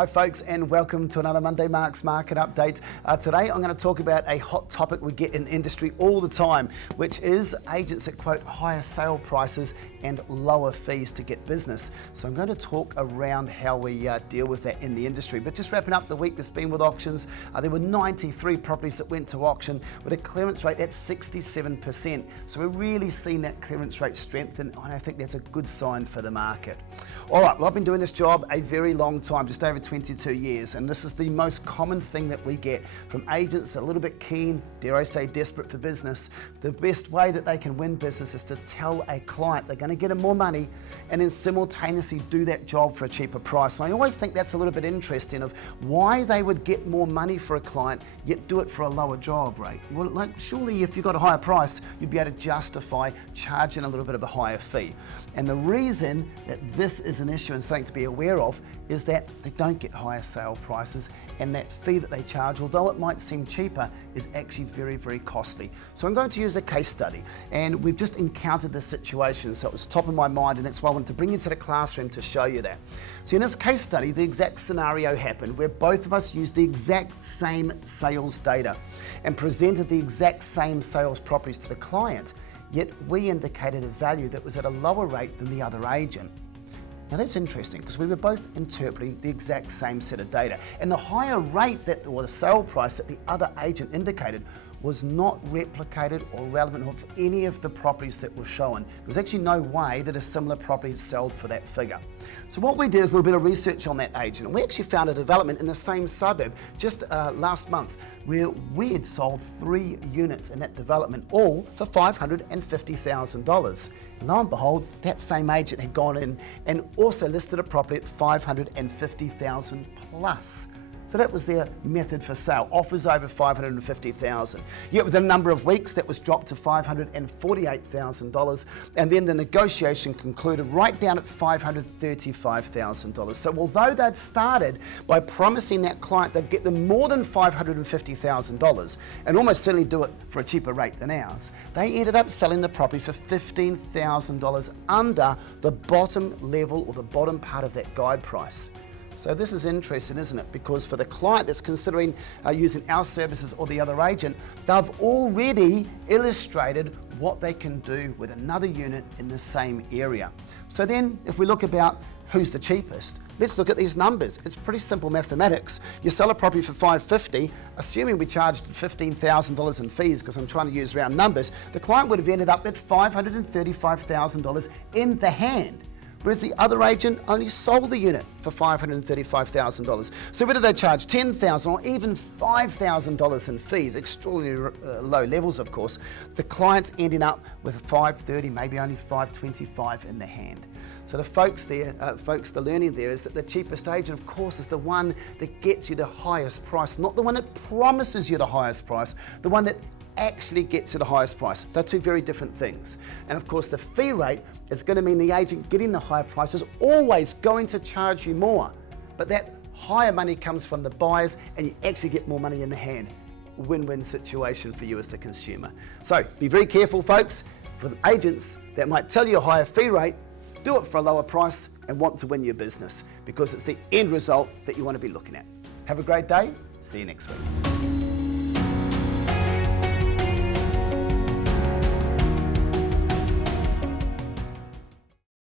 Hi folks, and welcome to another Monday Marks Market Update. Today I'm going to talk about a hot topic we get in the industry all the time, which is agents that quote higher sale prices and lower fees to get business. So I'm going to talk around how we deal with that in the industry. But just wrapping up the week that's been with auctions, there were 93 properties that went to auction with a clearance rate at 67%. So we're really seeing that clearance rate strengthen, and I think that's a good sign for the market. All right, well, I've been doing this job a very long time, just over 22 years, and this is the most common thing that we get from agents a little bit keen, dare I say desperate for business. The best way that they can win business is to tell a client they're going to get them more money and then simultaneously do that job for a cheaper price. And I always think that's a little bit interesting of why they would get more money for a client yet do it for a lower job rate. Well, like surely if you got a higher price, you'd be able to justify charging a little bit of a higher fee. And the reason that this is an issue and something to be aware of is that they don't get higher sale prices, and that fee that they charge, although it might seem cheaper, is actually very, very costly. So I'm going to use a case study, and we've just encountered this situation, so it was top of my mind, and that's why I wanted to bring you to the classroom to show you that. So in this case study, the exact scenario happened where both of us used the exact same sales data and presented the exact same sales properties to the client, yet we indicated a value that was at a lower rate than the other agent. Now that's interesting because we were both interpreting the exact same set of data, and the higher rate that, or the sale price that the other agent indicated, was not replicated or relevant of any of the properties that were shown. There was actually no way that a similar property had sold for that figure. So what we did is a little bit of research on that agent, and we actually found a development in the same suburb just last month where we had sold 3 units in that development, all for $550,000. Lo and behold, that same agent had gone in and also listed a property at $550,000 plus. So that was their method for sale, offers over $550,000. Yet within a number of weeks, that was dropped to $548,000, and then the negotiation concluded right down at $535,000. So although they'd started by promising that client they'd get them more than $550,000, and almost certainly do it for a cheaper rate than ours, they ended up selling the property for $15,000 under the bottom level or the bottom part of that guide price. So this is interesting, isn't it? Because for the client that's considering using our services or the other agent, they've already illustrated what they can do with another unit in the same area. So then if we look about who's the cheapest, let's look at these numbers. It's pretty simple mathematics. You sell a property for $550, assuming we charged $15,000 in fees, because I'm trying to use round numbers, the client would have ended up at $535,000 in the hand. Whereas the other agent only sold the unit for $535,000. So whether they charge $10,000 or even $5,000 in fees, extraordinarily low levels of course, the client's ending up with $530, maybe only $525 in the hand. So the folks there, the learning there is that the cheapest agent, of course, is the one that gets you the highest price, not the one that promises you the highest price, the one that actually gets to the highest price. They're two very different things. And of course the fee rate is going to mean the agent getting the higher price is always going to charge you more, but that higher money comes from the buyers and you actually get more money in the hand. Win-win situation for you as the consumer. So be very careful folks, for agents that might tell you a higher fee rate, do it for a lower price and want to win your business, because it's the end result that you want to be looking at. Have a great day, see you next week.